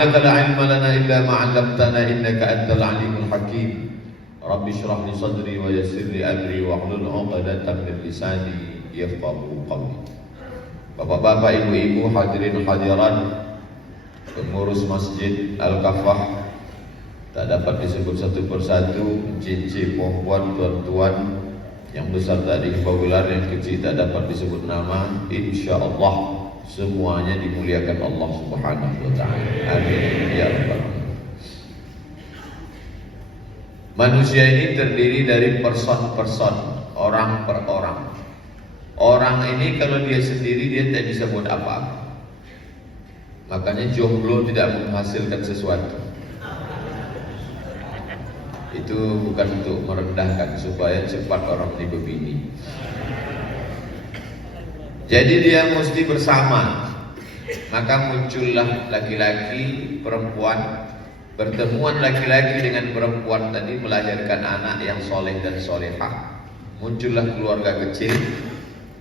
لا علم لنا إلا ما علمتنا إنك أنت العليم الحكيم. رب اشرح لي صدري ويسر لي أمري واحلل عقدة من lisani yafqahu qawli. Bapak-bapak, ibu-ibu, hadirin hadirat, pengurus Masjid Al-Kafah, tak dapat disebut satu persatu, cincin, pohon, tuan-tuan, yang besar tadi gelar, yang kecil tak dapat disebut nama. InsyaAllah semuanya dimuliakan Allah Subhanahu wa ta'ala. Amin ya rabbal alamin. Manusia ini terdiri dari person-person, orang per orang. Orang ini kalau dia sendiri dia tidak bisa buat apa-apa. Makanya jomblo tidak menghasilkan sesuatu. Itu bukan untuk merendahkan, supaya cepat orang ini berbini. Jadi dia mesti bersama. Maka muncullah laki-laki, perempuan. Pertemuan laki-laki dengan perempuan tadi melahirkan anak yang soleh dan solehah. Muncullah keluarga kecil.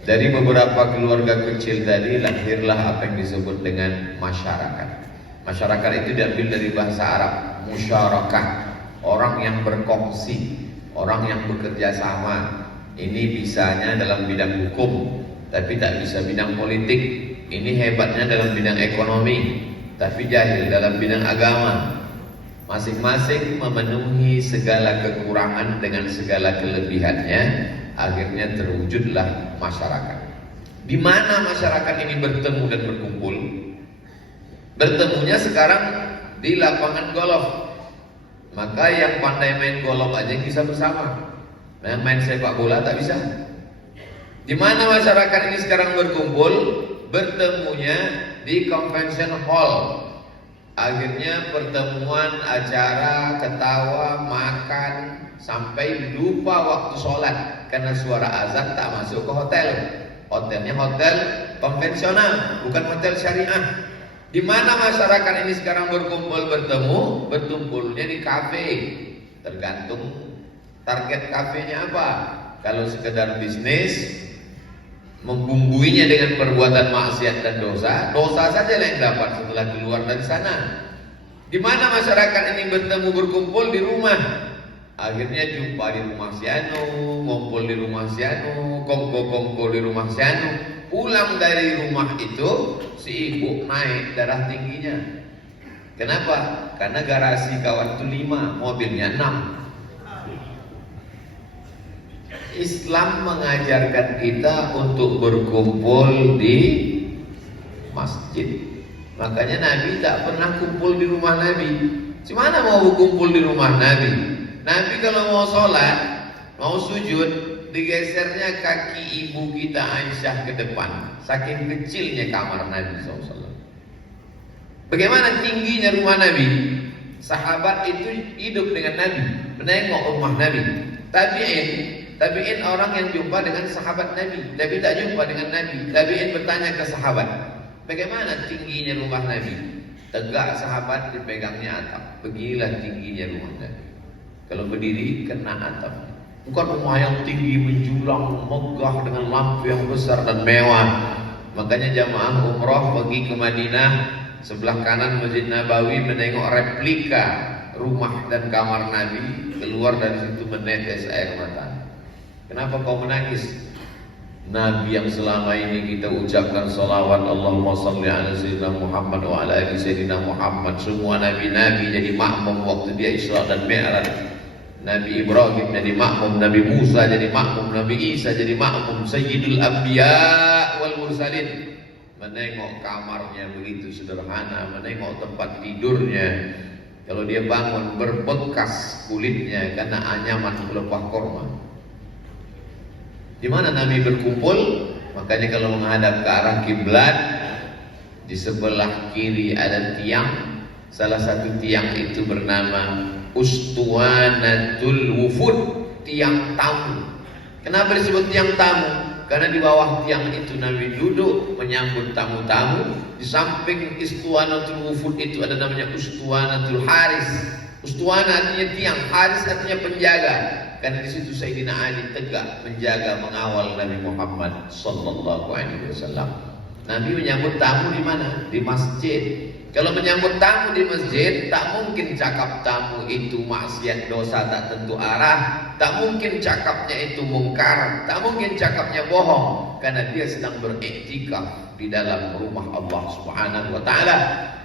Dari beberapa keluarga kecil tadi lahirlah apa yang disebut dengan masyarakat. Masyarakat itu diambil dari bahasa Arab, musyarakah, orang yang berkongsi, orang yang bekerja sama. Ini bisanya dalam bidang hukum, tapi tak bisa bidang politik. Ini hebatnya dalam bidang ekonomi, tapi jahil dalam bidang agama. Masing-masing memenuhi segala kekurangan dengan segala kelebihannya. Akhirnya terwujudlah masyarakat. Di mana masyarakat ini bertemu dan berkumpul? Bertemunya sekarang di lapangan golf. Maka yang pandai main golf aja bisa bersama. Yang main sepak bola tak bisa. Di mana masyarakat ini sekarang berkumpul? Bertemunya di convention hall. Akhirnya pertemuan, acara, ketawa, makan, sampai lupa waktu sholat karena suara azan tak masuk ke hotel. Hotelnya hotel konvensional, bukan hotel syariah. Di mana masyarakat ini sekarang berkumpul bertemu? Bertumpulnya di kafe. Tergantung target kafenya apa. Kalau sekedar bisnis, membumbuinya dengan perbuatan maksiat dan dosa, dosa saja yang dapat setelah keluar dari sana. Di mana masyarakat ini bertemu berkumpul? Di rumah. Akhirnya jumpa di rumah si anu, ngumpul di rumah si anu, kongko-kongko di rumah si anu. Pulang dari rumah itu si ibu naik darah tingginya. Kenapa? Karena garasi kawan itu 5, mobilnya 6. Islam mengajarkan kita untuk berkumpul di masjid. Makanya Nabi tak pernah kumpul di rumah Nabi. Gimana mau berkumpul di rumah Nabi? Nabi kalau mau sholat, mau sujud, digesernya kaki ibu kita Aisyah ke depan. Saking kecilnya kamar Nabi SAW. Bagaimana tingginya rumah Nabi? Sahabat itu hidup dengan Nabi, menengok rumah Nabi. Tabi'in orang yang jumpa dengan sahabat Nabi, tapi tak jumpa dengan Nabi. Tabi'in bertanya ke sahabat, bagaimana tingginya rumah Nabi? Tegak sahabat, dipegangnya atap. Beginilah tingginya rumah Nabi. Kalau berdiri kena atap. Bukan rumah yang tinggi menjulang, megah dengan lampu yang besar dan mewah. Makanya jamaah umrah pergi ke Madinah, sebelah kanan Masjid Nabawi menengok replika rumah dan kamar Nabi. Keluar dari situ menetes air mata. Kenapa kau menangis? Nabi yang selama ini kita ucapkan salawat Allahumma salli ala sayyidina Muhammad wa ala ali sayyidina Muhammad. Semua nabi-nabi jadi makmum waktu dia Isra dan Mi'raj. Nabi Ibrahim jadi makmum, Nabi Musa jadi makmum, Nabi Isa jadi makmum, Sayyidul Anbiya wal Mursalin. Menengok kamarnya begitu sederhana, menengok tempat tidurnya. Kalau dia bangun berbekas kulitnya karena anyaman pelepah korma. Di mana Nabi berkumpul? Makanya kalau menghadap ke arah kiblat, di sebelah kiri ada tiang. Salah satu tiang itu bernama Ustuwanatul Wufud, tiang tamu. Kenapa disebut tiang tamu? Karena di bawah tiang itu Nabi duduk menyambut tamu-tamu. Di samping Ustuwanatul Wufud itu ada namanya Ustuwanatul Haris. Ustuwana artinya tiang, Haris artinya penjaga. Karena di situ Sayyidina Ali tegak menjaga, mengawal Nabi Muhammad sallallahu alaihi wasallam. Nabi menyambut tamu di mana? Di masjid. Kalau menyambut tamu di masjid, tak mungkin cakap tamu itu maksiat dosa tak tentu arah, tak mungkin cakapnya itu mungkar, tak mungkin cakapnya bohong, karena dia sedang beriktikaf di dalam rumah Allah Subhanahu wa taala.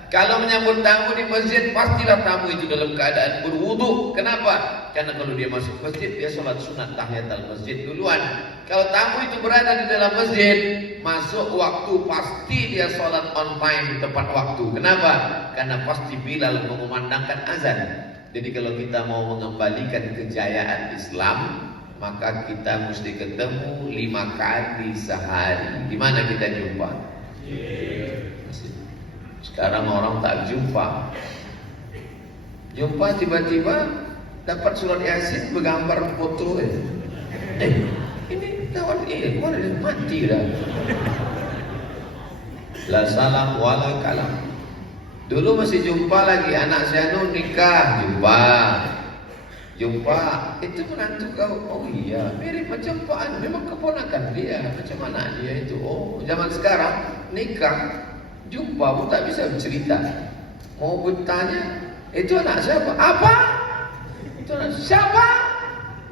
Kalau menyambut tamu di masjid, pastilah tamu itu dalam keadaan berwudu. Kenapa? Karena kalau dia masuk masjid, dia sholat sunat tahiyatul masjid duluan. Kalau tamu itu berada di dalam masjid, masuk waktu, pasti dia sholat on time di tepat waktu. Kenapa? Karena pasti Bilal mengumandangkan azan. Jadi kalau kita mau mengembalikan kejayaan Islam, maka kita mesti ketemu 5 kali sehari. Di mana kita jumpa? Sekarang orang tak jumpa. Jumpa tiba-tiba dapat surat Yasin bergambar foto. Ini kawan ini, mati dah. La salam wala kalam. Dulu masih jumpa lagi, anak saya nikah, jumpa. Itu menantu kau. Oh iya, mirip macam Pak Anu, memang keponakan dia. Macam mana dia itu? Oh, zaman sekarang nikah, jumpa pun tak bisa bercerita. Mau bertanya, itu anak siapa? Apa? Itu anak siapa?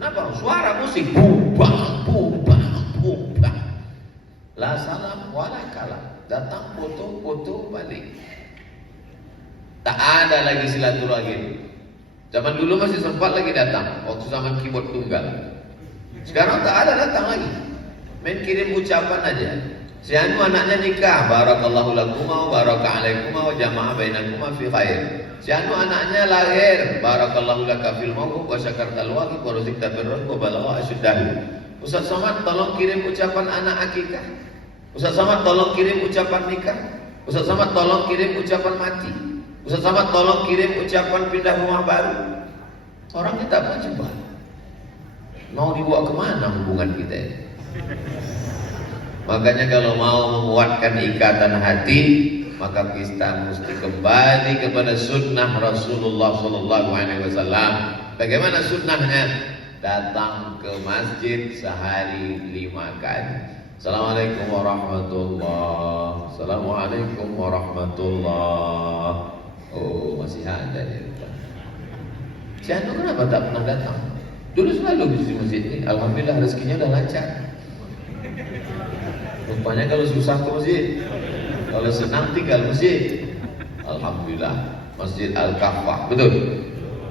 Kenapa? Suara musik, bubang, bubang, bubang. La salam wala kalam. Datang foto balik. Tak ada lagi silaturahim. Zaman dulu masih sempat lagi datang, waktu zaman keyboard tunggal. Sekarang tak ada datang lagi. Main kirim ucapan aja. Si anu anaknya nikah, barakallahu lakuma wa baraka alaikuma wa jama'a bainakuma fi khair. Si anu anaknya lahir, barakallahu laka fil mawquf wa syakartal waqif wa ruzikta birrah wa balagha asyuddahu. Ustaz Somad tolong kirim ucapan anak akikah. Ustaz Somad tolong kirim ucapan nikah. Ustaz Somad tolong kirim ucapan mati. Ustaz Somad tolong kirim ucapan pindah rumah baru. Orang kita apa coba? Mau dibawa kemana hubungan kita ini? Makanya kalau mau menguatkan ikatan hati, maka kita mesti kembali kepada sunnah Rasulullah Sallallahu Alaihi Wasallam. Bagaimana sunnahnya? Datang ke masjid sehari 5 kali. Assalamualaikum warahmatullahi. Assalamualaikum warahmatullahi. Oh, masih ada dia. Si anu kenapa tak pernah datang? Dulu selalu di masjid ini. Alhamdulillah rezekinya udah lancar. Rupanya kalau susah ke masjid, kalau senang tinggal masjid. Alhamdulillah. Masjid Al-Kafah, betul?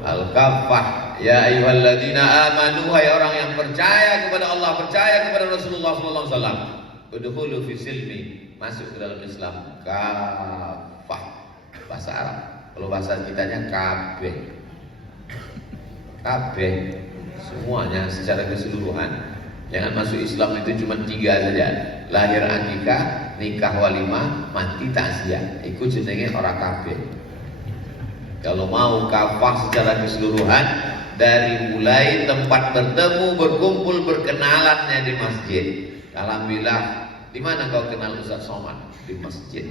Al-Kafah. Ya ayyuhalladzina amanu, hai orang yang percaya kepada Allah, percaya kepada Rasulullah sallallahu alaihi wasallam. Udkhulu fi silmi, masuk ke dalam Islam. Kafah. Bahasa Arab. Kalau bahasa kitanya kabeh. Kabeh. Semuanya secara keseluruhan. Jangan masuk Islam itu cuma 3 saja. Lahir akikah, nikah walimah, mati takziah. Ikut jenenge orang kabeh. Kalau mau kafah secara keseluruhan, dari mulai tempat bertemu, berkumpul, berkenalannya di masjid. Alhamdulillah, di mana kau kenal Ustaz Somad? Di masjid.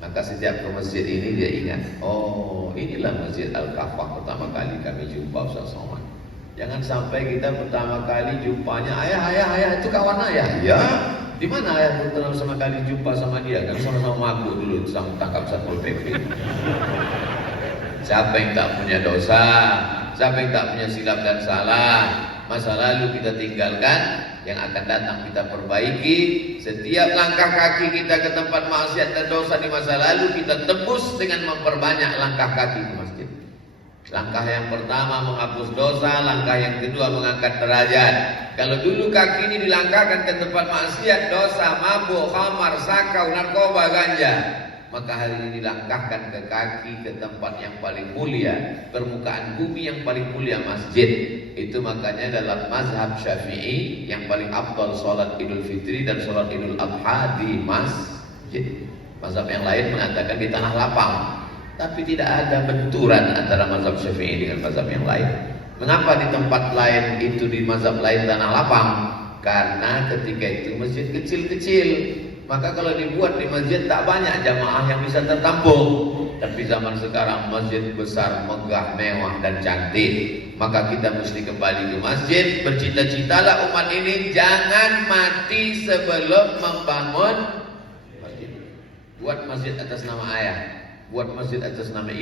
Maka setiap ke masjid ini dia ingat, oh inilah Masjid Al-Kafah pertama kali kami jumpa Ustaz Somad. Jangan sampai kita pertama kali jumpanya ayah itu kawan ayah. Ya, di mana ayah pertama sama kali jumpa sama dia? Kan sama-sama mabuk dulu sama tangkap Satpol PP. Siapa yang tak punya dosa? Siapa yang tak punya silap dan salah? Masa lalu kita tinggalkan, yang akan datang kita perbaiki. Setiap langkah kaki kita ke tempat maksiat dan dosa di masa lalu, kita tebus dengan memperbanyak langkah kaki ke masjid. Langkah yang pertama menghapus dosa, langkah yang kedua mengangkat derajat. Kalau dulu kaki ini dilangkahkan ke tempat maksiat, dosa, mabuk, khamar, sakau, narkoba, ganja, maka hari ini dilangkahkan ke kaki ke tempat yang paling mulia, permukaan bumi yang paling mulia, masjid. Itu makanya dalam mazhab Syafi'i yang paling afdal salat Idul Fitri dan salat Idul Adha di masjid. Mazhab yang lain mengatakan di tanah lapang. Tapi tidak ada benturan antara mazhab Syafi'i dengan mazhab yang lain. Mengapa di tempat lain itu di mazhab lain tanah lapang? Karena ketika itu masjid kecil-kecil. Maka kalau dibuat di masjid tak banyak jamaah yang bisa tertampung. Tapi zaman sekarang masjid besar, megah, mewah dan cantik. Maka kita mesti kembali ke masjid. Bercita-citalah umat ini jangan mati sebelum membangun masjid. Buat masjid atas nama ayah. buat masjid atas nama ibu.